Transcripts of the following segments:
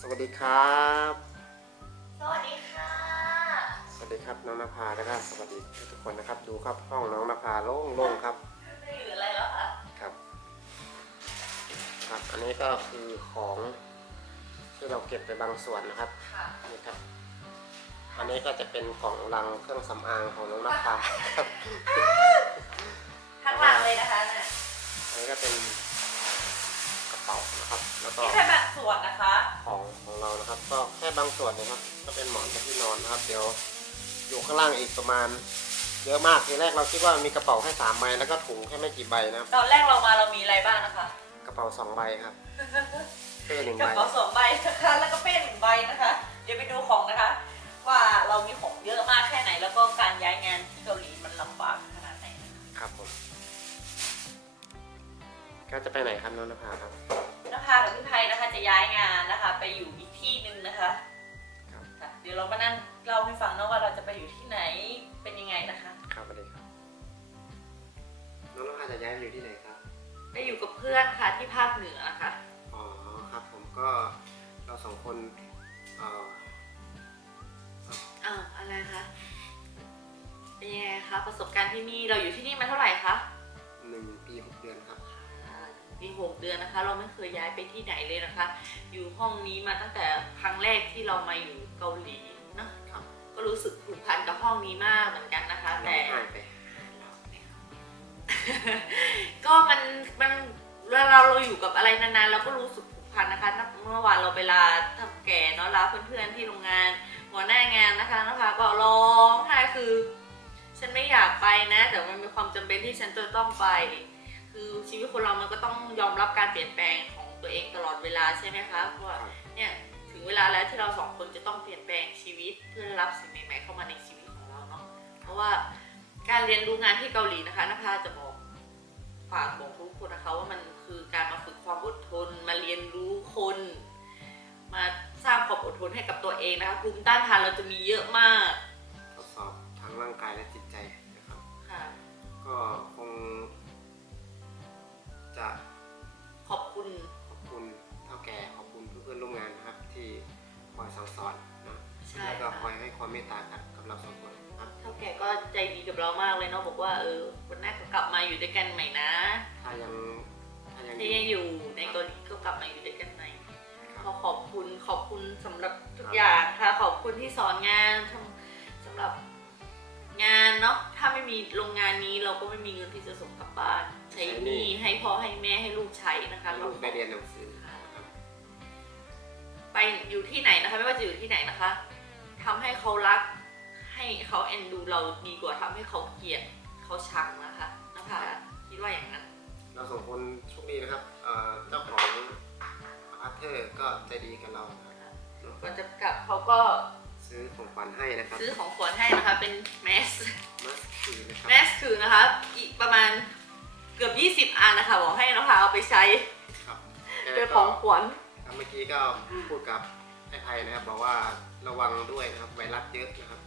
สวัสดีครับ สวัสดีค่ะ สวัสดีครับน้องนภาแล้วก็สวัสดีทุกคนนะครับ ดูครับห้องน้องนภาโล่งๆครับไม่เหลืออะไรแล้วค่ะ ครับ ครับ อันนี้ก็คือของที่เราเก็บไปบางส่วนนะครับ ค่ะ นี่ครับ อันนี้ก็จะเป็นกล่องลังเครื่องสำอางของน้องนภาครับ ทั้งหลังเลยนะคะเนี่ยอันนี้ก็เป็นกระ เป๋านะครับ แล้วก็นี่แค่แบบส่วนนะคะ ของของเรานะครับ ก็แค่บางส่วนนะครับ ก็เป็นหมอนกับที่นอนนะครับ เดี๋ยวอยู่ข้างล่างอีกประมาณ เยอะมากทีแรกเราคิดว่ามีกระเป๋าแค่สามใบแล้วก็ถุงแค่ไม่กี่ใบนะครับตอนแรกเรามาเรามีอะไรบ้างนะคะ กระเป๋าสองใบครับเป้หนึ่งกระใบเป๋าสองใบนะคะ แล้วก็เป้หนึ่งใบนะคะ เดี๋ยวไปดูของนะคะ ว่าเรามีของเยอะมากแค่ไหนแล้วก็การย้ายงานที่เกาหลี ก็จะไปไหนครับน้องนภาครับนภากับพี่ไพนะคะจะย้ายงานนะคะไปอยู่อีกที่หนึ่งนะคะครับค่ะเดี๋ยวเรามานั่งเล่าให้ฟังนะว่าเราจะไปอยู่ที่ไหนเป็นยังไงนะคะครับสวัสดีครับน้องนภาจะย้ายไปอยู่ที่ไหนครับไปอยู่กับเพื่อนค่ะที่ภาคเหนือนะคะอ๋อครับผมก็เราสองคนเอ่ออ้าวอะไรคะเป็นยังไงคะประสบการณ์ที่นี่เราอยู่ที่นี่มาเท่าไหร่คะ ปีหกเดือนนะคะ เราไม่เคยย้ายไปที่ไหนเลยนะคะ อยู่ห้องนี้มาตั้งแต่ครั้งแรกที่เรามาอยู่เกาหลีเนอะครับก็รู้สึกผูกพันกับห้องนี้มากเหมือนกันนะคะ แต่หายไปก็มันมันเวลาเราอยู่กับอะไรนานๆเราก็รู้สึกผูกพันนะคะนักเมื่อวานเราไปลาทำแก่เนาะลาเพื่อนๆที่โรงงานหัวหน้างานนะคะนะคะก็ร้องไห้คือ ฉันไม่อยากไปนะ แต่มันมีความจำเป็นที่ฉันจะต้องไป คือชีวิตคนเรามันก็ต้องยอมรับการเปลี่ยนแปลงของตัวเองตลอดเวลาใช่ไหมคะเพราะว่าครับเนี่ยถึงเวลาแล้วที่เราสองคนจะต้องเปลี่ยนแปลงชีวิตเพื่อรับสิ่งใหม่ๆเข้ามาในชีวิตของเราเนาะเพราะว่าการเรียนรู้งานที่เกาหลีนะคะนภาจะบอกฝากบอกทุกคนนะคะว่ามันคือการมาฝึกความอดทนมาเรียนรู้คน มาสร้างความอดทนให้กับตัวเองนะคะภูมิต้านทานเราจะมีเยอะมากทดสอบทั้งร่างกายและจิต ใช่แล้วก็คอค่ะยให้ความเมตตากับกับเราสองคนนะครับเท่าแก่ก็ใจดีกับเรามากเลยเนาะบอกว่าเออวันหน้าก็กลับมาอยู่ด้วยกันใหม่นะ ถ้ายังถ้ายังที่ยังอยู่ในเกาหลีก็กลับมาอยู่ด้วยกันใหม่ครับขอขอบคุณขอบคุณสำหรับทุกอย่างค่ะขอบคุณที่สอนงานทำสำหรับงานเนาะถ้าไม่มีโรงงานนี้เราก็ไม่มีเงินที่จะส่งกลับบ้าน ใช้หนี้ให้พ่อให้แม่ให้ลูกใช้นะคะให้ลูกได้เรียนหนังสือนะครับไปอยู่ที่ไหนนะคะ ไม่ว่าจะอยู่ที่ไหนนะคะ ทำให้เขารัก ให้เขาเอ็นดูเราดีกว่าทำให้เขาเกลียดเขาชังนะคะนะคะคิดว่าอย่างนั้น เราสองคนโชคดีนะครับเอ่อเจ้าของอาร์เธอร์ก็ใจดีกับเรานะครับก่อนจะกลับเขาก็ซื้อของขวัญให้นะครับ ซื้อของขวัญให้นะคะ เป็นแมสมาสคีนะครับแมสคือนะคะอีกประมาณเกือบ 20 อันนะคะบอกให้นะคะเอาไปใช้ครับเป็นของขวัญครับเมื่อกี้ก็พูดกับ ไอ้ไทยนะครับ บอกว่าระวังด้วยนะครับ ไวรัสเยอะนะครับ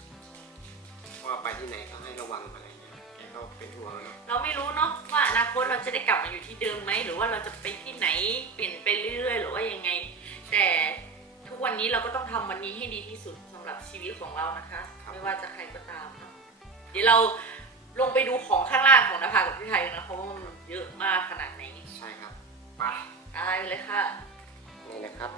ว่าไปที่ไหนก็ให้ระวังอะไรเงี้ยแกก็เป็นห่วงเนาะเราไม่รู้เนาะว่าอนาคตเราจะได้กลับมาอยู่ที่เดิมไหมหรือว่าเราจะไปที่ไหนเปลี่ยนไปเรื่อยๆ หรือว่ายังไง แต่ทุกวันนี้เราก็ต้องทำวันนี้ให้ดีที่สุดสำหรับชีวิตของเรานะคะ ไม่ว่าจะใครก็ตามเนาะเดี๋ยวเราลงไปดูของข้างล่างของนภากับพี่ไทยนะเพราะว่ามันเยอะมากขนาดไหนใช่ครับไปตายเลยค่ะนี่นะครับ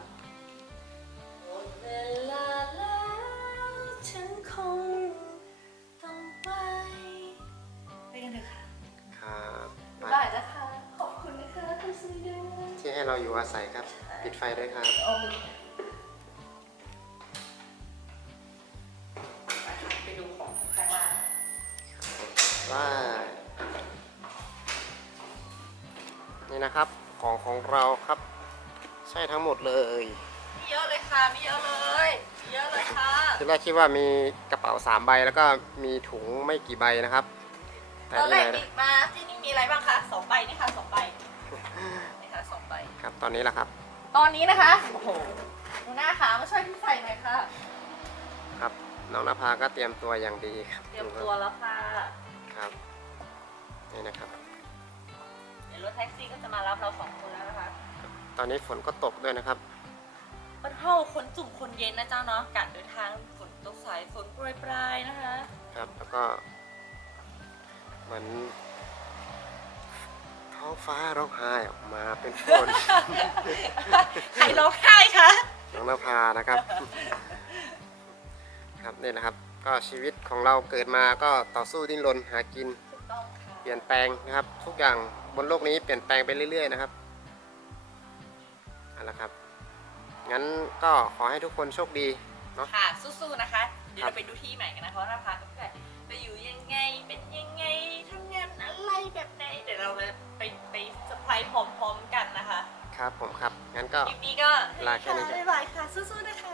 ให้เราอยู่อาศัยครับ ปิดไฟด้วยครับ โอ้ยไปดูของข้างล่างว่านี่นะครับของของเราครับ ใช่ทั้งหมดเลยมีเยอะเลยค่ะมีเยอะเลยมีเยอะเลยค่ะทีแรกคิดว่ามีกระเป๋าสามใบแล้วก็มีถุงไม่กี่ใบนะครับแต่ตอนที่แรไหนกนะนี่มาที่นี่มีอะไรบ้างคะสองใบนี่ค่ะสองใบนี่ค่ะสองใบ ครับ ตอนนี้แหละครับ ตอนนี้นะคะ โอ้โหหนูหน้าขามาช่วยพี่ใส่หน่อยค่ะ ครับ น้องนภาก็เตรียมตัวอย่างดีครับเตรียมตัวแล้วค่ะ ครับ นี่นะครับ เดี๋ยวรถแท็กซี่ก็จะมารับเราสองคนแล้วนะคะ ตอนนี้ฝนก็ตกด้วยนะครับปะโถคนจุ่มคนเย็นนะเจ้าเนาะการเดินทางฝนตกสายฝนโปรยปลายนะคะ ครับ ฟ้าร้องไห้ออกมาเป็นฝน ใครร้องไห้คะน้องนภานะครับ ครับนี่นะครับ ก็ชีวิตของเราเกิดมาก็ต่อสู้ดิ้นรนหากิน ถูกต้องค่ะเปลี่ยนแปลงนะครับ ทุกอย่างบนโลกนี้เปลี่ยนแปลงไปเรื่อยๆนะครับเอาละครับ งั้นก็ขอให้ทุกคนโชคดีเนาะค่ะสู้ๆนะคะ เดี๋ยวครับเราไปดูที่ใหม่กันนะเพราะนภากับพี่ไก่จะอยู่ยังไงเป็นยังไงทำงานอะไร กันนะคะครับผมครับงั้นก็ คลิปนี้ก็ลาแค่นี้ก่อนบ๊ายบายค่ะสู้ๆนะคะ